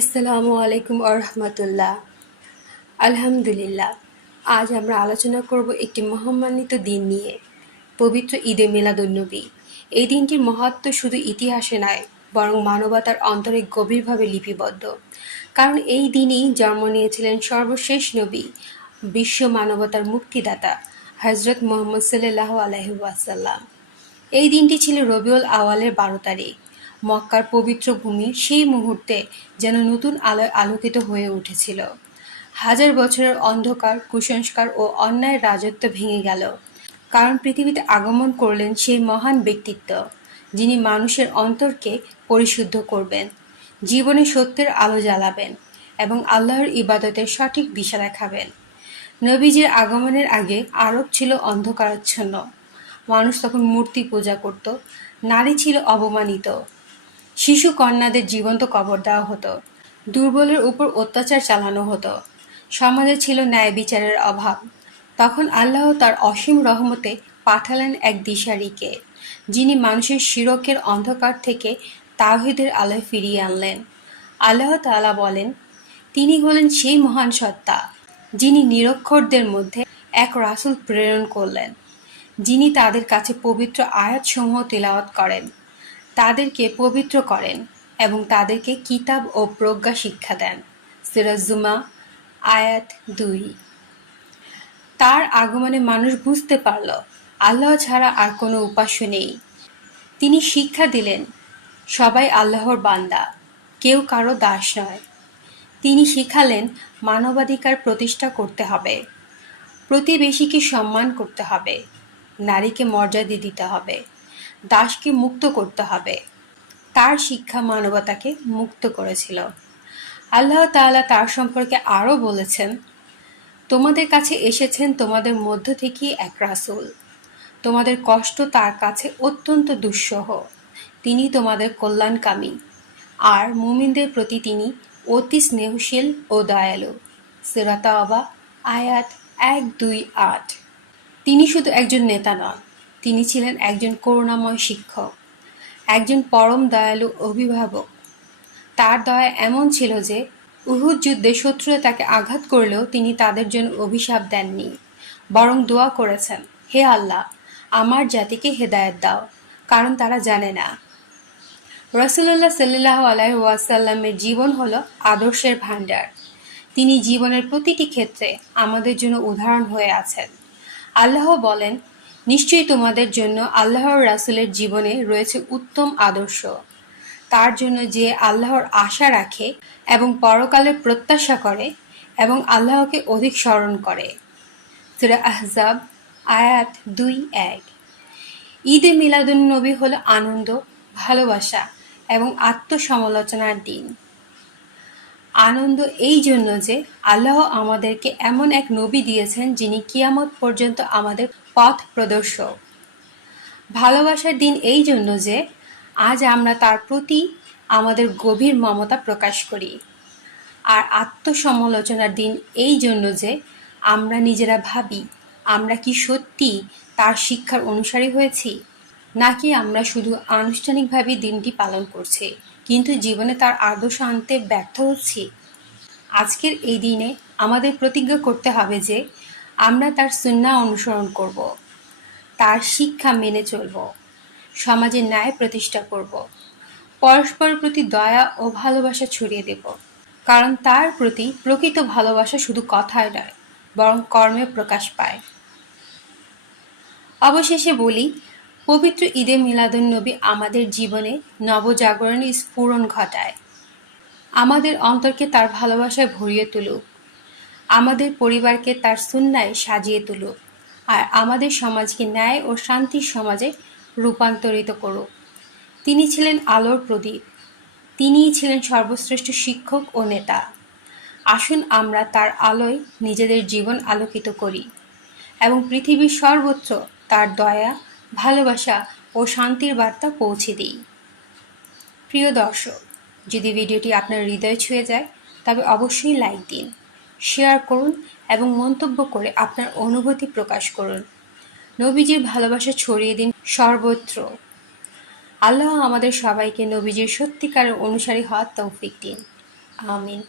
আসসালামু আলাইকুম আরহামতুল্লাহ আলহামদুলিল্লাহ, আজ আমরা আলোচনা করব একটি মহামান্বিত দিন নিয়ে, পবিত্র ঈদে মিলাদুন্নবী। এই দিনটির মহত্ব শুধু ইতিহাসে নয়, বরং মানবতার অন্তরে গভীরভাবে লিপিবদ্ধ। কারণ এই দিনই জন্ম নিয়েছিলেন সর্বশেষ নবী, বিশ্ব মানবতার মুক্তিদাতা হজরত মোহাম্মদ সাল্লাহ আলহিউসাল্লাম এই দিনটি ছিল রবিউল আওয়ালের বারো তারিখ। মক্কার পবিত্র ভূমি সেই মুহূর্তে যেন নতুন আলোয় আলোকিত হয়ে উঠেছিল। হাজার বছরের অন্ধকার, কুসংস্কার ও অন্যায় রাজত্ব ভেঙে গেল। কারণ পৃথিবীতে আগমন করলেন সেই মহান ব্যক্তিত্ব, যিনি মানুষের অন্তরকে পরিশুদ্ধ করবেন, জীবনে সত্যের আলো জ্বালাবেন এবং আল্লাহর ইবাদতের সঠিক দিশা দেখাবেন। নবীজির আগমনের আগে আরব ছিল অন্ধকারাচ্ছন্ন। মানুষ তখন মূর্তি পূজা করত, নারী ছিল অবমানিত শিশু কন্যাদের জীবন্ত কবর দেওয়া হতো। দুর্বলের উপর অত্যাচার চালানো হতো। সমাজে ছিল ন্যায় বিচারের অভাব। তখন আল্লাহ তার অসীম রহমতে পাঠালেন এক দিশারিকে, যিনি মানুষের শিরকের অন্ধকার থেকে তাহিদের আলোয় ফিরিয়ে আনলেন। আল্লাহ তালা বলেন, তিনি হলেন সেই মহান সত্তা, যিনি নিরক্ষরদের মধ্যে এক রাসূল প্রেরণ করলেন, যিনি তাদের কাছে পবিত্র আয়াতসমূহ তেলাওয়াত করেন। তাদেরকে পবিত্র করেন এবং তাদেরকে কিতাব ও প্রজ্ঞা শিক্ষা দেন। সিরাজুমা আয়াত দুই। তার আগমনে মানুষ বুঝতে পারল, আল্লাহ ছাড়া আর কোনো উপাস্য নেই। তিনি শিক্ষা দিলেন, সবাই আল্লাহর বান্দা, কেউ কারও দাস নয়। তিনি শিখালেন, মানবাধিকার প্রতিষ্ঠা করতে হবে, প্রতিবেশীকে সম্মান করতে হবে, নারীকে মর্যাদা দিতে হবে। দাসকে মুক্ত করতে হবে। তার শিক্ষা মানবতাকে মুক্ত করেছিল। আল্লাহ তাআলা তার সম্পর্কে আরও বলেছেন, তোমাদের কাছে এসেছেন তোমাদের মধ্য থেকেই এক রাসুল। তোমাদের কষ্ট তার কাছে অত্যন্ত দুঃসহ। তিনি তোমাদের কল্যাণকামী। আর মুমিনদের প্রতি তিনি অতি স্নেহশীল ও দয়ালু। সিরাতাওবা আয়াত এক দুই আট। তিনি শুধু একজন নেতা নন তিনি ছিলেন একজন করুণাময় শিক্ষক, একজন পরম দয়ালু অভিভাবক। তার দয়া এমন ছিল যে, উহুদ যুদ্ধে শত্রুরা তাকে আঘাত করলেও তিনি তাদের জন্য অভিশাপ দেননি, বরং দোয়া করেছেন, হে আল্লাহ, আমার জাতিকে হেদায়ত দাও, কারণ তারা জানে না। রসুল্লাহ সাল্লাহ আলাইসাল্লামের জীবন হল আদর্শের ভাণ্ডার। তিনি জীবনের প্রতিটি ক্ষেত্রে আমাদের জন্য উদাহরণ হয়ে আছেন। আল্লাহ বলেন নিশ্চয়ই তোমাদের জন্য আল্লাহর রাসুলের জীবনে রয়েছে উত্তম আদর্শ। তার জন্য যে আল্লাহর আশা রাখে এবং পরকালের প্রত্যাশা করে এবং আল্লাহকে অধিক স্মরণ করে। সুরা আহজাব, আয়াত দুই, এক। ঈদে মিলাদুন নবী হল আনন্দ, ভালোবাসা এবং আত্মসমালোচনার দিন। আনন্দ এই জন্য যে আল্লাহ আমাদেরকে এমন এক নবী দিয়েছেন যিনি কিয়ামত পর্যন্ত আমাদের পথ প্রদর্শক। ভালোবাসার দিন এই জন্য যে, আজ আমরা তার প্রতি আমাদের গভীর মমতা প্রকাশ করি। আর আত্মসমালোচনার দিন এই জন্য যে, আমরা নিজেরা ভাবি, আমরা কি সত্যি তার শিক্ষার অনুসারী হয়েছি? নাকি আমরা শুধু আনুষ্ঠানিকভাবে দিনটি পালন করছি, কিন্তু জীবনে তার আদর্শ আনতে ব্যর্থ হচ্ছি? আজকের এই দিনে আমাদের প্রতিজ্ঞা করতে হবে যে আমরা তার সুন্না অনুসরণ করব, তার শিক্ষা মেনে চলব সমাজে ন্যায় প্রতিষ্ঠা করব, পরস্পরের প্রতি দয়া ও ভালোবাসা ছড়িয়ে দেব। কারণ তার প্রতি প্রকৃত ভালোবাসা শুধু কথায় নয়, বরং কর্মে প্রকাশ পায়। অবশেষে বলি, পবিত্র ঈদে মিলাদুন্নবী আমাদের জীবনে নবজাগরণের স্ফুরণ ঘটায়। আমাদের অন্তরকে তার ভালোবাসায় ভরিয়ে তুলুক। আমাদের পরিবারকে তার সুন্নায় সাজিয়ে তুলুক আর আমাদের সমাজকে ন্যায় ও শান্তির সমাজে রূপান্তরিত করুক। তিনি ছিলেন আলোর প্রদীপ। তিনিই ছিলেন সর্বশ্রেষ্ঠ শিক্ষক ও নেতা। আসুন আমরা তার আলোয় নিজেদের জীবন আলোকিত করি এবং পৃথিবীর সর্বোচ্চ তার দয়া, ভালোবাসা ও শান্তির বার্তা পৌঁছে দিই। প্রিয় দর্শক, যদি ভিডিওটি আপনার হৃদয় ছুঁয়ে যায়, তবে অবশ্যই লাইক দিন। শেয়ার করুন এবং মন্তব্য করে আপনার অনুভূতি প্রকাশ করুন। নবীজির ভালোবাসা ছড়িয়ে দিন সর্বত্র। আল্লাহ আমাদের সবাইকে নবীজির সত্যিকারের অনুসারী হওয়ার তৌফিক দিন। আমিন।